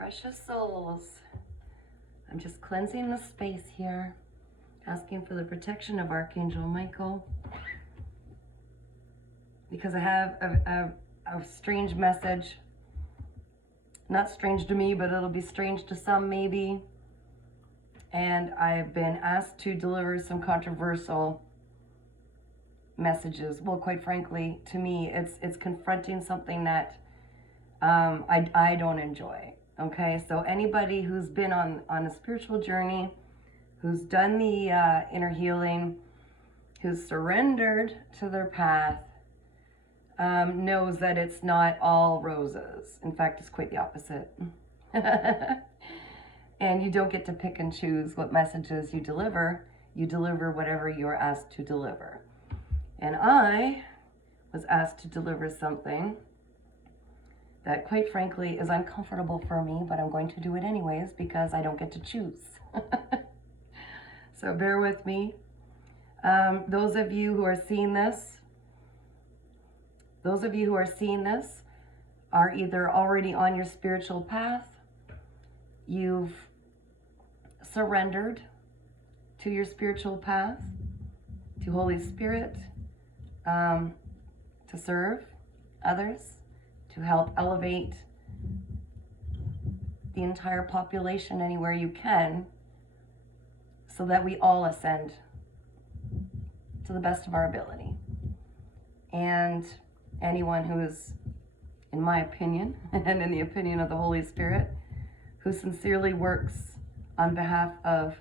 Precious souls, I'm just cleansing the space here, asking for the protection of Archangel Michael, because I have a strange message. Not strange to me, but it'll be strange to some maybe. And I've been asked to deliver some controversial messages. Well, quite frankly, to me, it's confronting something that I don't enjoy. Okay, so anybody who's been on a spiritual journey, who's done the inner healing, who's surrendered to their path, knows that it's not all roses. In fact, it's quite the opposite. And you don't get to pick and choose what messages you deliver. You deliver whatever you're asked to deliver. And I was asked to deliver something that, quite frankly, is uncomfortable for me, but I'm going to do it anyways because I don't get to choose. So bear with me. Those of you who are seeing this are either already on your spiritual path, you've surrendered to your spiritual path, to Holy Spirit, to serve others, to help elevate the entire population anywhere you can, so that we all ascend to the best of our ability. And anyone who is, in my opinion, and in the opinion of the Holy Spirit, who sincerely works on behalf of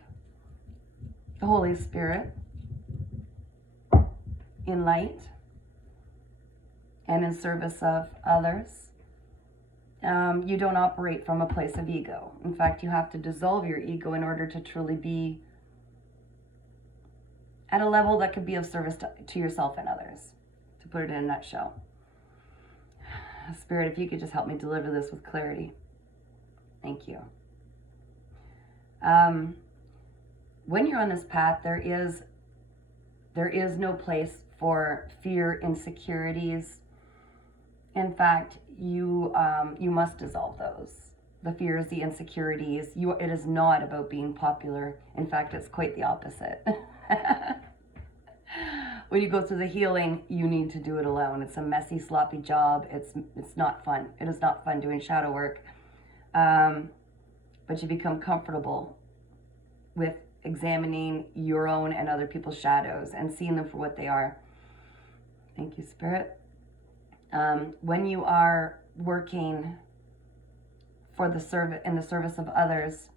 the Holy Spirit in light and in service of others, you don't operate from a place of ego. In fact, you have to dissolve your ego in order to truly be at a level that could be of service to yourself and others, to put it in a nutshell. Spirit, if you could just help me deliver this with clarity. Thank you. When you're on this path, there is no place for fear, insecurities. In fact, you must dissolve those. The fears, the insecurities. It is not about being popular. In fact, it's quite the opposite. When you go through the healing, you need to do it alone. It's a messy, sloppy job. It's not fun. It is not fun doing shadow work. But you become comfortable with examining your own and other people's shadows and seeing them for what they are. Thank you, Spirit. When you are working for the in the service of others,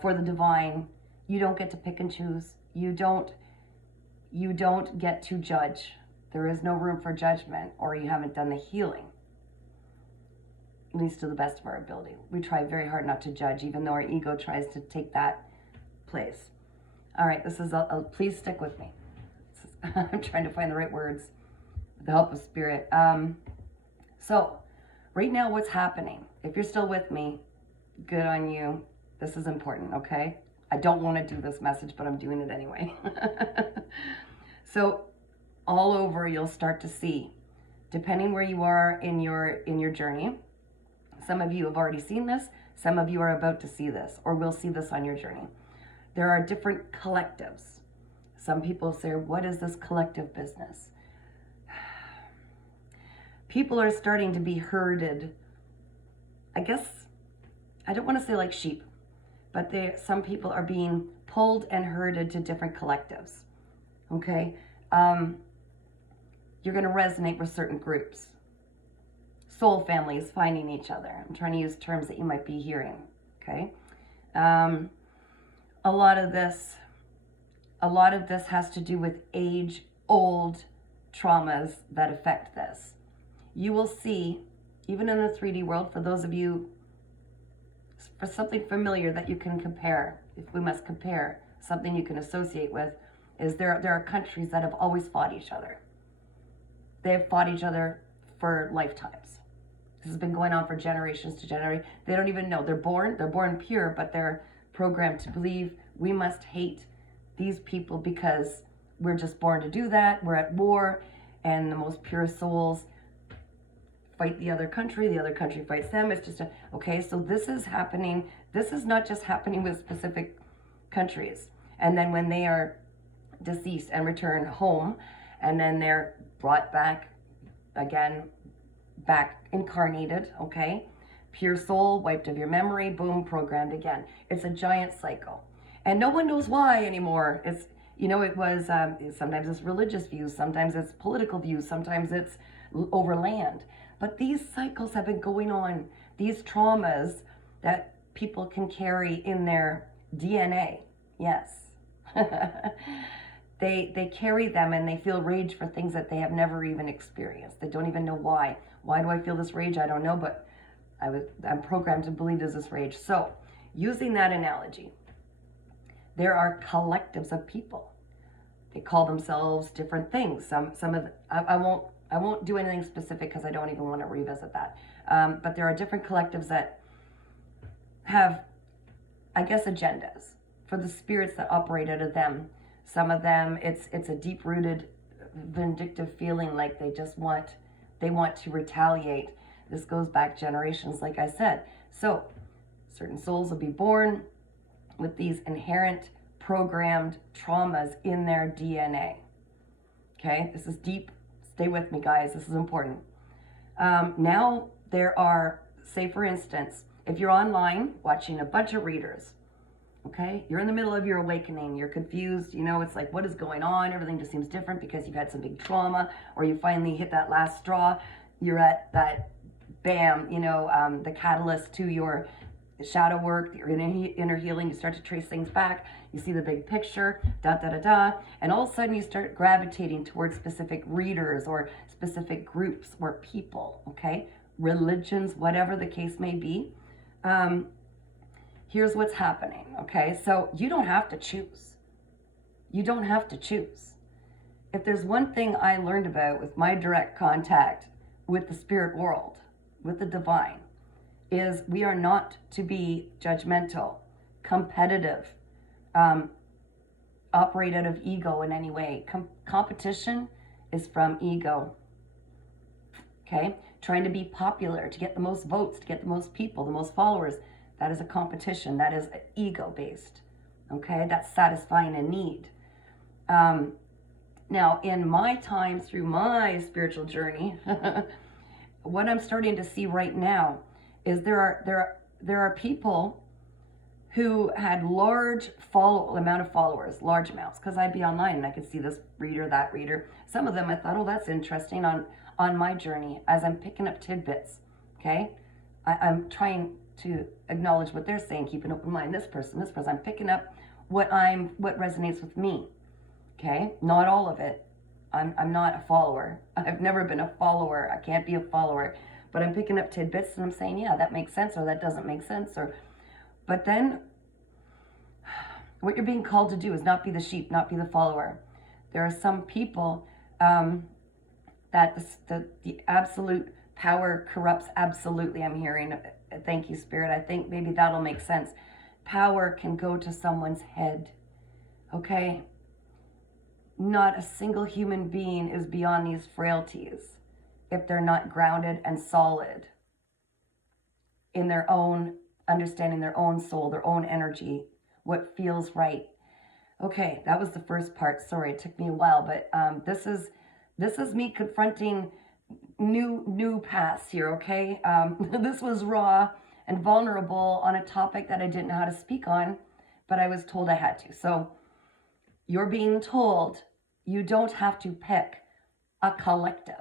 for the divine, you don't get to pick and choose. You don't get to judge. There is no room for judgment, or you haven't done the healing. At least to the best of our ability. We try very hard not to judge, even though our ego tries to take that place. All right, this is please stick with me. I'm trying to find the right words with the help of Spirit. So right now, what's happening? If you're still with me, good on you. This is important, okay? I don't want to do this message, but I'm doing it anyway. So all over, you'll start to see, depending where you are in your journey. Some of you have already seen this. Some of you are about to see this, or will see this on your journey. There are different collectives. Some people say, what is this collective business? People are starting to be herded. I guess, I don't want to say like sheep, but some people are being pulled and herded to different collectives. Okay? You're going to resonate with certain groups. Soul families finding each other. I'm trying to use terms that you might be hearing. Okay? A lot of this has to do with age-old traumas that affect this. You will see, even in the 3D world, for those of you, for something familiar that you can compare, if we must compare, something you can associate with, is there are countries that have always fought each other. They have fought each other for lifetimes. This has been going on for generations to generation. They don't even know. They're born pure, but they're programmed to believe we must hate these people because we're just born to do that. We're at war, and the most pure souls fight the other country fights them. It's just okay, so this is happening. This is not just happening with specific countries. And then when they are deceased and return home, and then they're brought back again, back incarnated, okay? Pure soul, wiped of your memory, boom, programmed again. It's a giant cycle. And no one knows why anymore. It's, it was, sometimes it's religious views, sometimes it's political views, sometimes it's over land. But these cycles have been going on, these traumas that people can carry in their DNA, yes. They carry them and they feel rage for things that they have never even experienced. They don't even know why. Why do I feel this rage? I don't know, but I'm programmed to believe there's this rage. So, using that analogy, there are collectives of people. They call themselves different things. I won't do anything specific because I don't even want to revisit that. But there are different collectives that have, I guess, agendas for the spirits that operate out of them. Some of them, it's a deep-rooted vindictive feeling, like they want to retaliate. This goes back generations, like I said. So certain souls will be born with these inherent programmed traumas in their DNA. Okay, this is deep. Stay with me, guys. This is important. Now there are, say for instance, if you're online watching a bunch of readers, okay, you're in the middle of your awakening, you're confused, it's like, what is going on? Everything just seems different because you've had some big trauma, or you finally hit that last straw. You're at that, bam, the catalyst to your shadow work, your inner healing. You start to trace things back. You see the big picture, and all of a sudden you start gravitating towards specific readers or specific groups or people, okay? Religions, whatever the case may be. Here's what's happening, okay? So you don't have to choose. You don't have to choose. If there's one thing I learned about with my direct contact with the spirit world, with the divine, is we are not to be judgmental, competitive, operate out of ego in any way. Competition is from ego, okay? Trying to be popular, to get the most votes, to get the most people, the most followers. That is a competition. That is ego-based, okay? That's satisfying a need. Now, in my time through my spiritual journey, what I'm starting to see right now is there are people who had large amount of followers, large amounts, because I'd be online and I could see this reader, that reader. Some of them I thought, oh, that's interesting on my journey as I'm picking up tidbits, okay? I'm trying to acknowledge what they're saying, keep an open mind. This person, I'm picking up what resonates with me, okay? Not all of it. I'm not a follower. I've never been a follower. I can't be a follower. But I'm picking up tidbits and I'm saying, yeah, that makes sense, or that doesn't make sense. But then what you're being called to do is not be the sheep, not be the follower. There are some people that the absolute power corrupts absolutely. I'm hearing, thank you, Spirit. I think maybe that'll make sense. Power can go to someone's head, okay? Not a single human being is beyond these frailties if they're not grounded and solid in their own understanding, their own soul, their own energy, what feels right. Okay, that was the first part. Sorry, it took me a while, but this is me confronting new paths here, okay? This was raw and vulnerable on a topic that I didn't know how to speak on, but I was told I had to. So you're being told you don't have to pick a collective.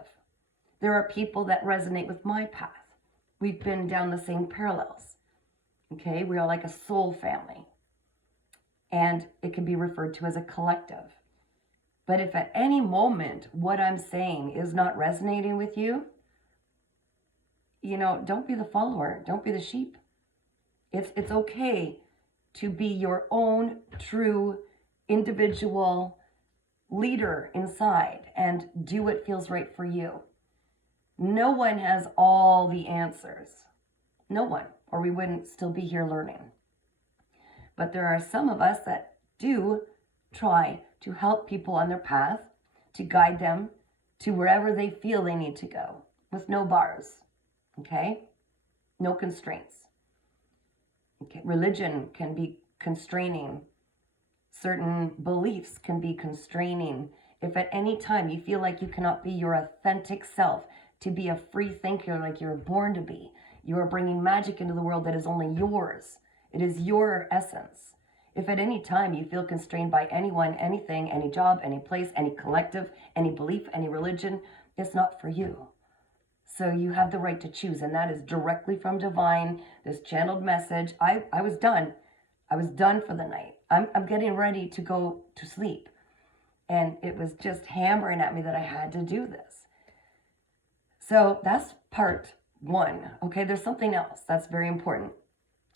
There are people that resonate with my path. We've been down the same parallels, okay? We are like a soul family, and it can be referred to as a collective. But if at any moment what I'm saying is not resonating with you, don't be the follower. Don't be the sheep. It's okay to be your own true individual leader inside and do what feels right for you. No one has all the answers. No one, or we wouldn't still be here learning. But there are some of us that do try to help people on their path, to guide them to wherever they feel they need to go, with no bars. Okay? No constraints. Okay? Religion can be constraining. Certain beliefs can be constraining. If at any time you feel like you cannot be your authentic self, to be a free thinker like you're born to be, you are bringing magic into the world that is only yours. It is your essence. If at any time you feel constrained by anyone, anything, any job, any place, any collective, any belief, any religion, it's not for you. So you have the right to choose, and that is directly from divine, this channeled message. I was done. I was done for the night. I'm getting ready to go to sleep. And it was just hammering at me that I had to do this. So that's part one. Okay, there's something else that's very important.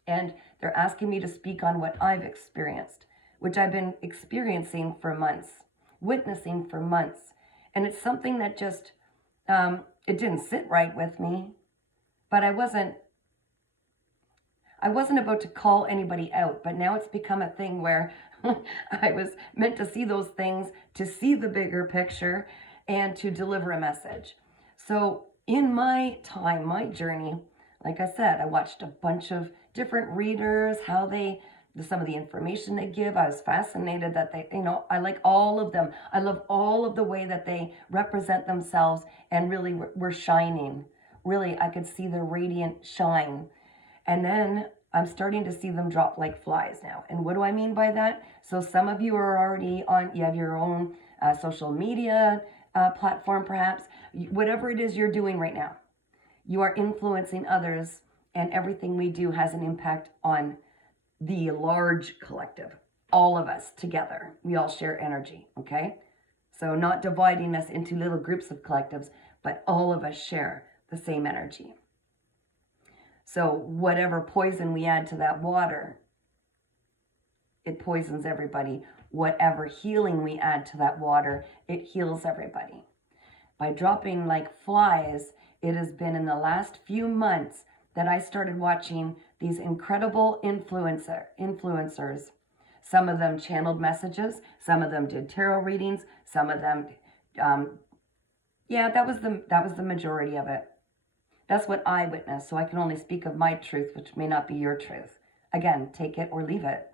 And they're asking me to speak on what I've experienced, which I've been experiencing for months, witnessing for months. And it's something that just, it didn't sit right with me, but I wasn't about to call anybody out, but now it's become a thing where I was meant to see those things, to see the bigger picture, and to deliver a message. So in my time, my journey, like I said, I watched a bunch of different readers, some of the information they give. I was fascinated that they, I like all of them. I love all of the way that they represent themselves and really were shining. Really, I could see their radiant shine. And then I'm starting to see them drop like flies now. And what do I mean by that? So some of you are already you have your own social media platform perhaps. Whatever it is you're doing right now, you are influencing others, and everything we do has an impact on the large collective. All of us together, we all share energy, okay? So not dividing us into little groups of collectives, but all of us share the same energy. So whatever poison we add to that water, it poisons everybody. Whatever healing we add to that water, it heals everybody. By dropping like flies, it has been in the last few months that I started watching these incredible influencers. Some of them channeled messages, some of them did tarot readings, some of them, that was the majority of it. That's what I witnessed, so I can only speak of my truth, which may not be your truth. Again, take it or leave it.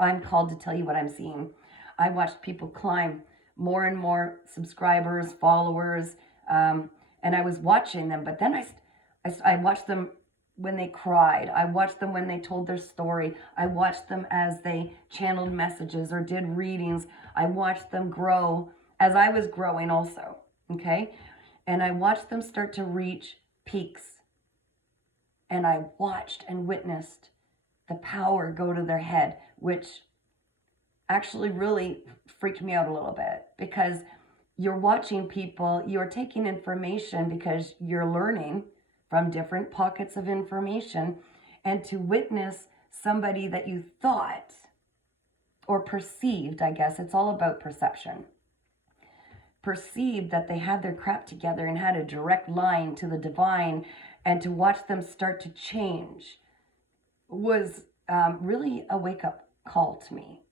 I'm called to tell you what I'm seeing. I watched people climb more and more subscribers, followers, and I was watching them, but then I watched them when they cried. I watched them when they told their story. I watched them as they channeled messages or did readings. I watched them grow as I was growing also, okay? And I watched them start to reach peaks. And I watched and witnessed the power go to their head, which actually really freaked me out a little bit, because you're watching people, you're taking information because you're learning from different pockets of information, and to witness somebody that you thought or perceived, I guess it's all about perception, perceived that they had their crap together and had a direct line to the divine, and to watch them start to change was really a wake-up call to me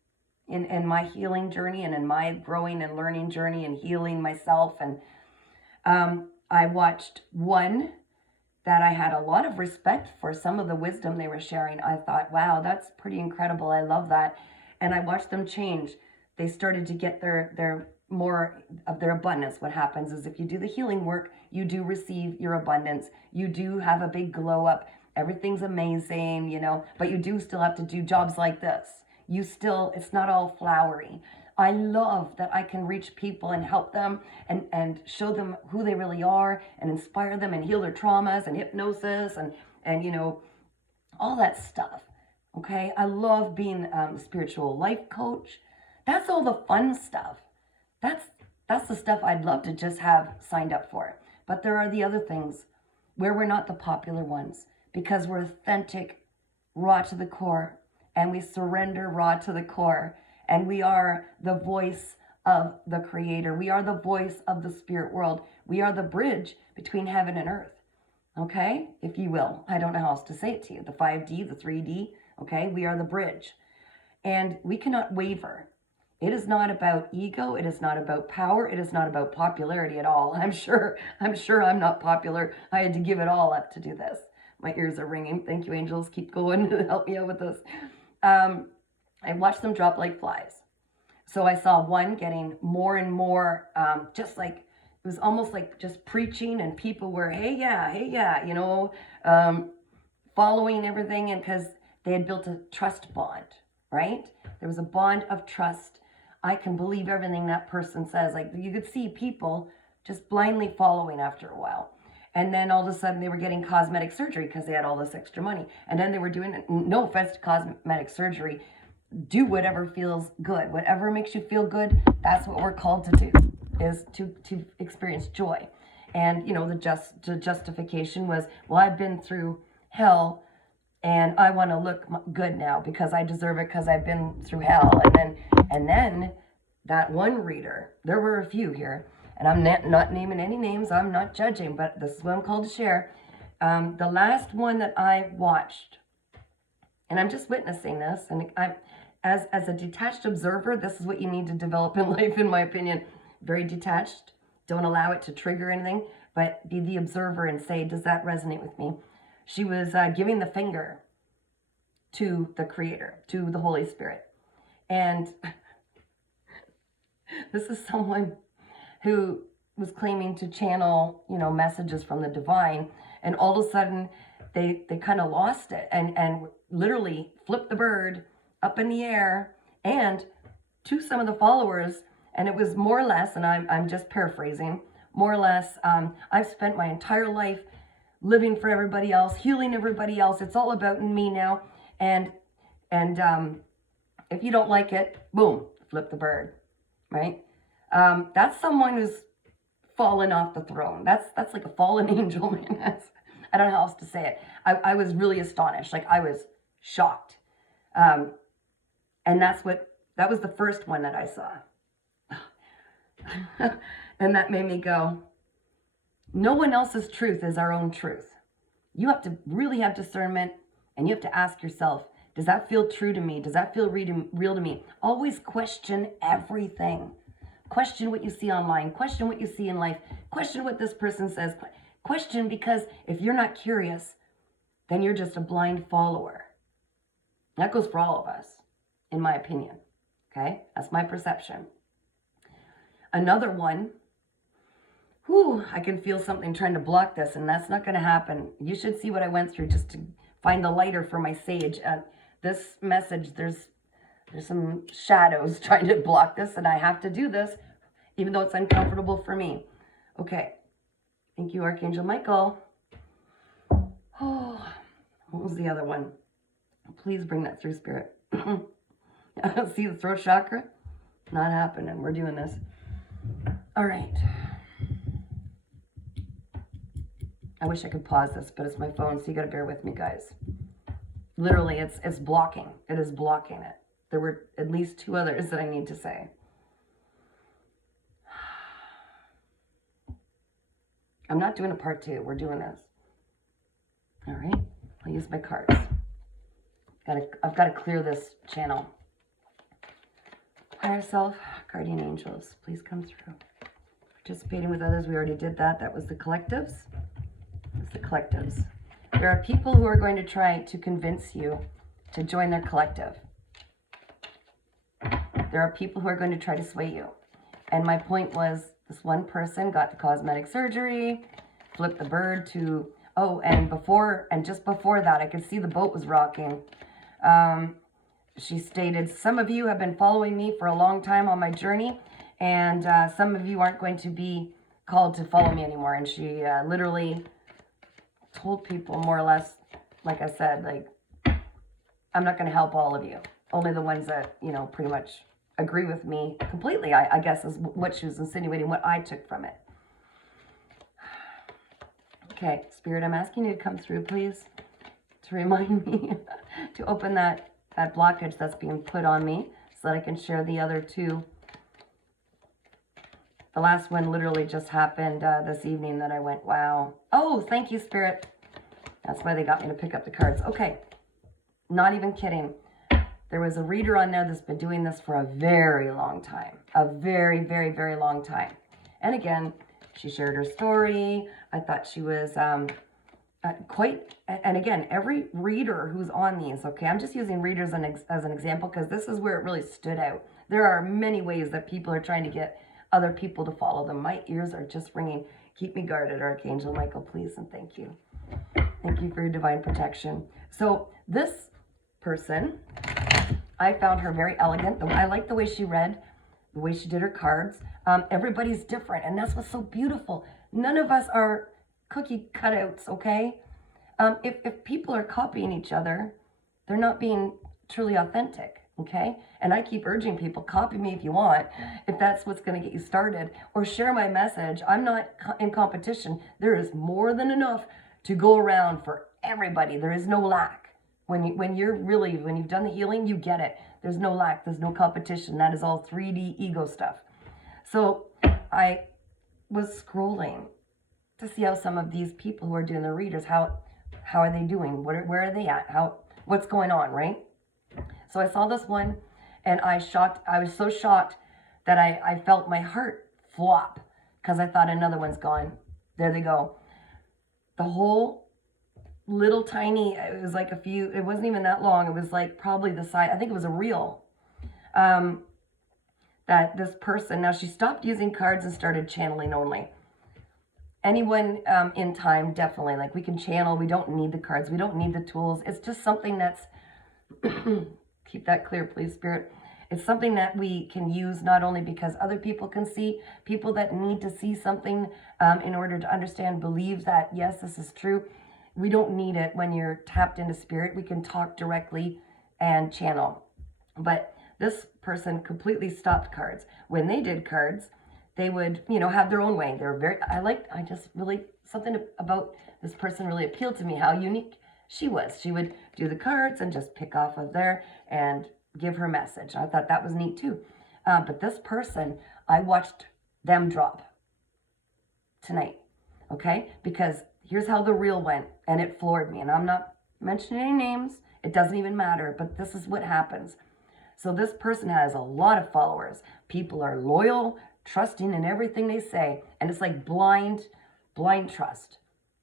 in my healing journey and in my growing and learning journey and healing myself. And I watched one that I had a lot of respect for some of the wisdom they were sharing. I thought, wow, that's pretty incredible. I love that. And I watched them change. They started to get their more of their abundance. What happens is if you do the healing work, you do receive your abundance. You do have a big glow up. Everything's amazing, but you do still have to do jobs like this. It's not all flowery. I love that I can reach people and help them and show them who they really are and inspire them and heal their traumas and hypnosis and all that stuff. Okay, I love being a spiritual life coach. That's all the fun stuff. That's the stuff I'd love to just have signed up for. But there are the other things where we're not the popular ones, because we're authentic, raw to the core, and we surrender raw to the core. And we are the voice of the Creator. We are the voice of the spirit world. We are the bridge between heaven and earth. Okay? If you will. I don't know how else to say it to you. The 5D, the 3D. Okay? We are the bridge. And we cannot waver. It is not about ego. It is not about power. It is not about popularity at all. I'm sure I'm not popular. I had to give it all up to do this. My ears are ringing. Thank you, angels. Keep going to help me out with this. I watched them drop like flies. So I saw one getting more and more, just like, it was almost like just preaching, and people were, hey, yeah, you know, following everything, and because they had built a trust bond, right? There was a bond of trust. I can believe everything that person says. Like, you could see people just blindly following after a while. And then all of a sudden they were getting cosmetic surgery because they had all this extra money. And then they were doing, no offense to cosmetic surgery, do whatever feels good. Whatever makes you feel good, that's what we're called to do, is to experience joy. And, you know, the justification was, well, I've been through hell and I want to look good now because I deserve it because I've been through hell. And then that one reader, there were a few here, and I'm not naming any names, I'm not judging, but this is what I'm called to share. The last one that I watched, and I'm just witnessing this, and I'm, as a detached observer, this is what you need to develop in life, in my opinion. Very detached. Don't allow it to trigger anything, but be the observer and say, does that resonate with me? She was giving the finger to the Creator, to the Holy Spirit. And this is someone who was claiming to channel, you know, messages from the divine, and all of a sudden they kind of lost it and literally flipped the bird up in the air and to some of the followers. And it was more or less, and I'm just paraphrasing, more or less, I've spent my entire life living for everybody else, healing everybody else. It's all about me now. And if you don't like it, boom, flip the bird, right? That's someone who's fallen off the throne. That's like a fallen angel, man. I don't know how else to say it. I was really astonished. Like, I was shocked. And that was the first one that I saw. And that made me go, no one else's truth is our own truth. You have to really have discernment, and you have to ask yourself, does that feel true to me? Does that feel real to me? Always question everything. Question what you see online. Question what you see in life. Question what this person says. Question, because if you're not curious, then you're just a blind follower. That goes for all of us, in my opinion. Okay? That's my perception. Another one, I can feel something trying to block this, and that's not going to happen. You should see what I went through just to find the lighter for my sage. This message, there's some shadows trying to block this, and I have to do this, even though it's uncomfortable for me. Okay. Thank you, Archangel Michael. Oh, what was the other one? Please bring that through, Spirit. See the throat chakra? Not happening. We're doing this. All right. I wish I could pause this, but it's my phone, so you got to bear with me, guys. Literally, it's blocking. It is blocking it. There were at least two others that I need to say. I'm not doing a part two. We're doing this. All right. I'll use my cards. I've got to clear this channel. Higher self, guardian angels, please come through. Participating with others, we already did that. That was the collectives. That's the collectives. There are people who are going to try to convince you to join their collective. There are people who are going to try to sway you. And my point was, this one person got the cosmetic surgery, flipped the bird to, and just before that, I could see the boat was rocking. She stated, some of you have been following me for a long time on my journey, and some of you aren't going to be called to follow me anymore. And she literally told people more or less, like I said, like, I'm not going to help all of you. Only the ones that, you know, pretty much agree with me completely, I guess, is what she was insinuating, what I took from it. Okay, Spirit, I'm asking you to come through, please, to remind me to open that blockage that's being put on me so that I can share the other two. The last one literally just happened this evening that I went, wow. Oh, thank you, Spirit. That's why they got me to pick up the cards. Okay, not even kidding. There was a reader on there that's been doing this for a very long time. A very, very, very long time. And again, she shared her story. I thought she was and again, every reader who's on these, okay, I'm just using readers as an example because this is where it really stood out. There are many ways that people are trying to get other people to follow them. My ears are just ringing. Keep me guarded, Archangel Michael, please, and thank you. Thank you for your divine protection. So this person, I found her very elegant. I like the way she read, the way she did her cards. Everybody's different, and that's what's so beautiful. None of us are cookie cutouts, okay? If people are copying each other, they're not being truly authentic, okay? And I keep urging people, copy me if you want, if that's what's going to get you started, or share my message. I'm not in competition. There is more than enough to go around for everybody. There is no lack. When you've done the healing, you get it. There's no lack. There's no competition. That is all 3D ego stuff. So I was scrolling to see how some of these people who are doing the readers, how are they doing? Where are they at? What's going on, right? So I saw this one, and I was so shocked that I felt my heart flop because I thought another one's gone. There they go. The whole little tiny, it was like it wasn't even that long. It was like probably the size, I think it was a reel. That this person, now she stopped using cards and started channeling only. Anyone in time, definitely, like we can channel, we don't need the cards, we don't need the tools. It's just something that's, keep that clear, please, Spirit. It's something that we can use not only because other people can see, people that need to see something in order to understand, believe that, yes, this is true. We don't need it when you're tapped into spirit. We can talk directly and channel. But this person completely stopped cards. When they did cards, they would, have their own way. They're something about this person really appealed to me, how unique she was. She would do the cards and just pick off of there and give her message. I thought that was neat too. But this person, I watched them drop tonight, okay? Because here's how the reel went, and it floored me. And I'm not mentioning any names. It doesn't even matter, but this is what happens. So this person has a lot of followers. People are loyal, trusting in everything they say. And it's like blind trust.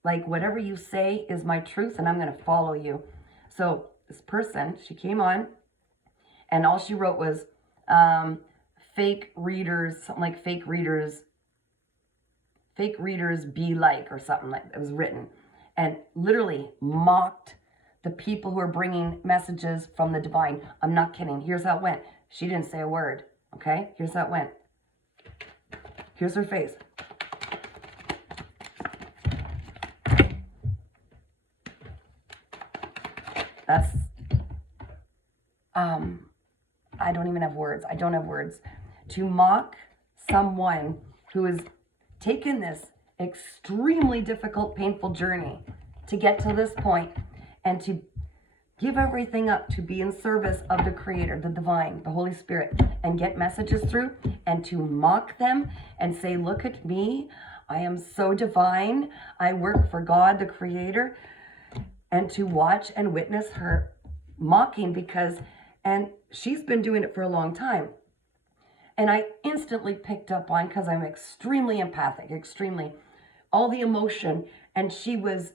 Like whatever you say is my truth and I'm going to follow you. So this person, she came on and all she wrote was fake readers, something like fake readers be like, or something like that. It was written and literally mocked the people who are bringing messages from the divine. I'm not kidding. Here's how it went. She didn't say a word. Okay. Here's how it went. Here's her face. That's, I don't even have words. I don't have words to mock someone who has taken this extremely difficult, painful journey to get to this point and to give everything up to be in service of the Creator, the divine, the Holy Spirit, and get messages through, and to mock them and say, look at me, I am so divine, I work for God, the Creator, and to watch and witness her mocking and she's been doing it for a long time. And I instantly picked up on, because I'm extremely empathic, all the emotion, and she was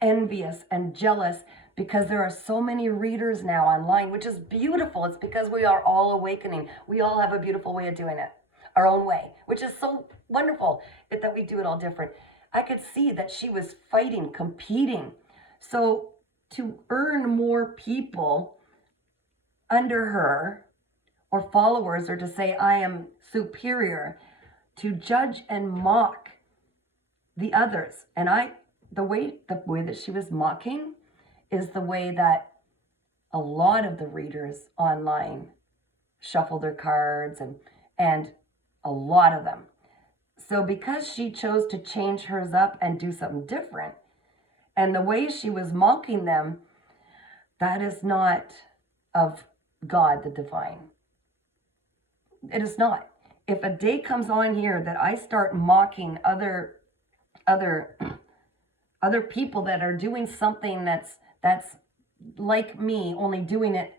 envious and jealous because there are so many readers now online, which is beautiful. It's because we are all awakening. We all have a beautiful way of doing it, our own way, which is so wonderful that we do it all different. I could see that she was fighting, competing. So to earn more people under her or followers, or to say I am superior, to judge and mock the others. And the way that she was mocking is the way that a lot of the readers online shuffle their cards and a lot of them. So because she chose to change hers up and do something different, and the way she was mocking them, that is not of God, the divine. It is not. If a day comes on here that I start mocking other people that are doing something that's like me, only doing it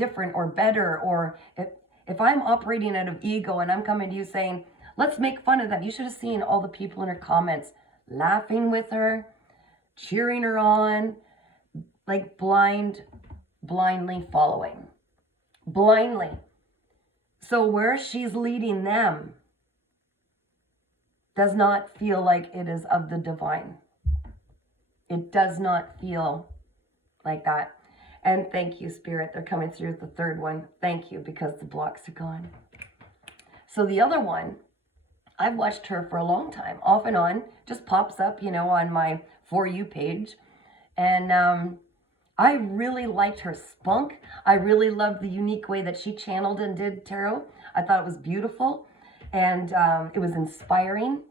different or better, or if I'm operating out of ego and I'm coming to you saying, let's make fun of them. You should have seen all the people in her comments laughing with her, cheering her on, like blindly following. Blindly. So where she's leading them does not feel like it is of the divine. It does not feel like that. And thank you, Spirit. They're coming through the third one. Thank you, because the blocks are gone. So the other one, I've watched her for a long time, off and on, just pops up, on my For You page. And I really liked her spunk. I really loved the unique way that she channeled and did tarot. I thought it was beautiful, and it was inspiring.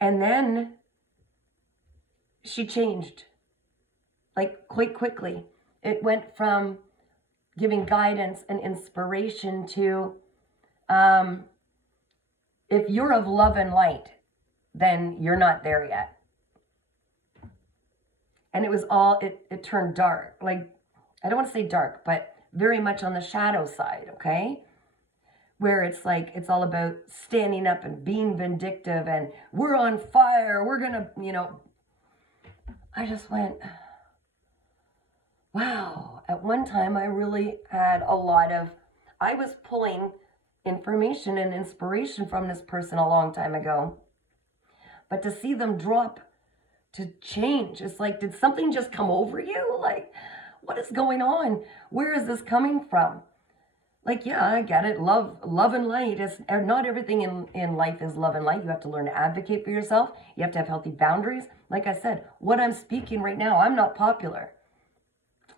And then she changed, like, quite quickly. It went from giving guidance and inspiration to, if you're of love and light, then you're not there yet. And it was all, it turned dark. Like, I don't want to say dark, but very much on the shadow side, okay? Where it's like, it's all about standing up and being vindictive and we're on fire, we're gonna, I just went, wow. At one time, I really had I was pulling information and inspiration from this person a long time ago. But to see them drop, to change, it's like, did something just come over you? Like, what is going on? Where is this coming from? Like, yeah, I get it. Love and light is, not everything in life is love and light. You have to learn to advocate for yourself. You have to have healthy boundaries. Like I said, what I'm speaking right now, I'm not popular.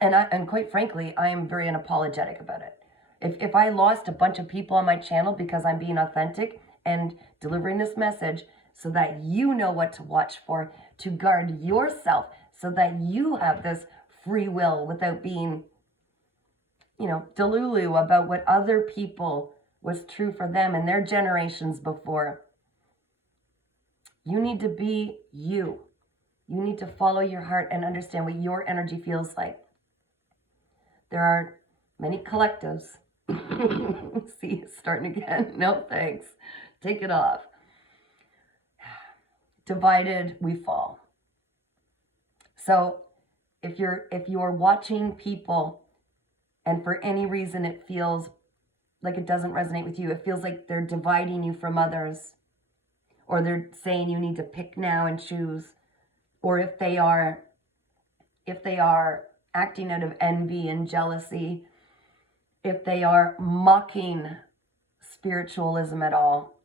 And quite frankly, I am very unapologetic about it. If I lost a bunch of people on my channel because I'm being authentic and delivering this message so that you know what to watch for, to guard yourself so that you have this free will without being, delulu about what other people was true for them and their generations before. You need to be you. You need to follow your heart and understand what your energy feels like. There are many collectives. See, it's starting again. No, thanks. Take it off. Divided, we fall. So if you're watching people and for any reason it feels like it doesn't resonate with you, it feels like they're dividing you from others, or they're saying you need to pick now and choose, or if they are acting out of envy and jealousy, if they are mocking spiritualism at all,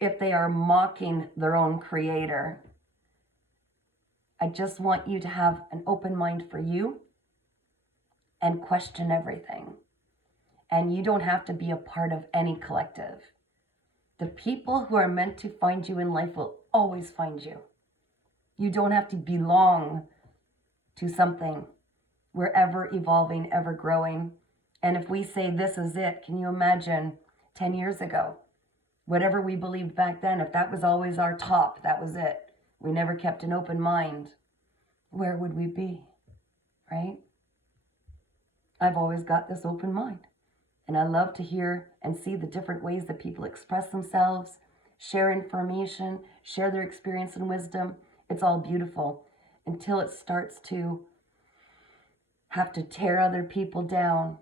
if they are mocking their own creator, I just want you to have an open mind for you and question everything. And you don't have to be a part of any collective. The people who are meant to find you in life will always find you. You don't have to belong to something. We're ever evolving, ever growing. And if we say this is it, can you imagine 10 years ago? Whatever we believed back then, if that was always our top, that was it. We never kept an open mind. Where would we be, right? I've always got this open mind. And I love to hear and see the different ways that people express themselves, share information, share their experience and wisdom. It's all beautiful until it starts to have to tear other people down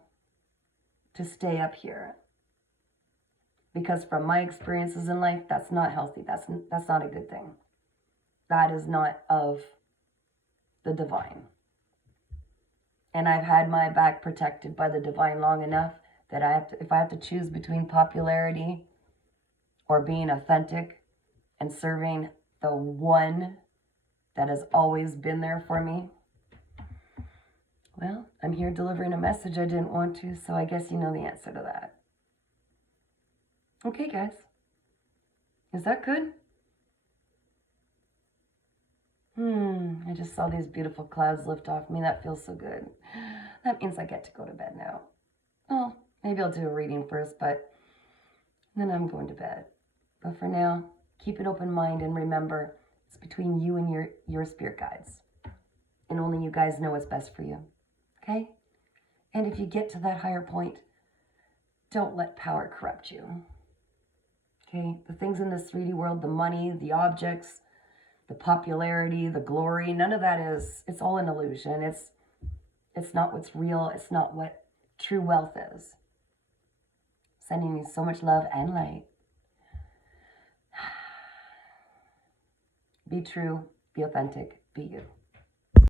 to stay up here. Because from my experiences in life, that's not healthy. That's not a good thing. That is not of the divine. And I've had my back protected by the divine long enough that if I have to choose between popularity or being authentic and serving the one that has always been there for me, well, I'm here delivering a message I didn't want to, so I guess you know the answer to that. Okay, guys. Is that good? I just saw these beautiful clouds lift off me. That feels so good. That means I get to go to bed now. Well, maybe I'll do a reading first, but then I'm going to bed. But for now, keep an open mind and remember, it's between you and your spirit guides. And only you guys know what's best for you. Okay? And if you get to that higher point, don't let power corrupt you. Okay? The things in this 3D world, the money, the objects, the popularity, the glory, none of that is, it's all an illusion. It's not what's real. It's not what true wealth is. Sending you so much love and light. Be true, be authentic, be you.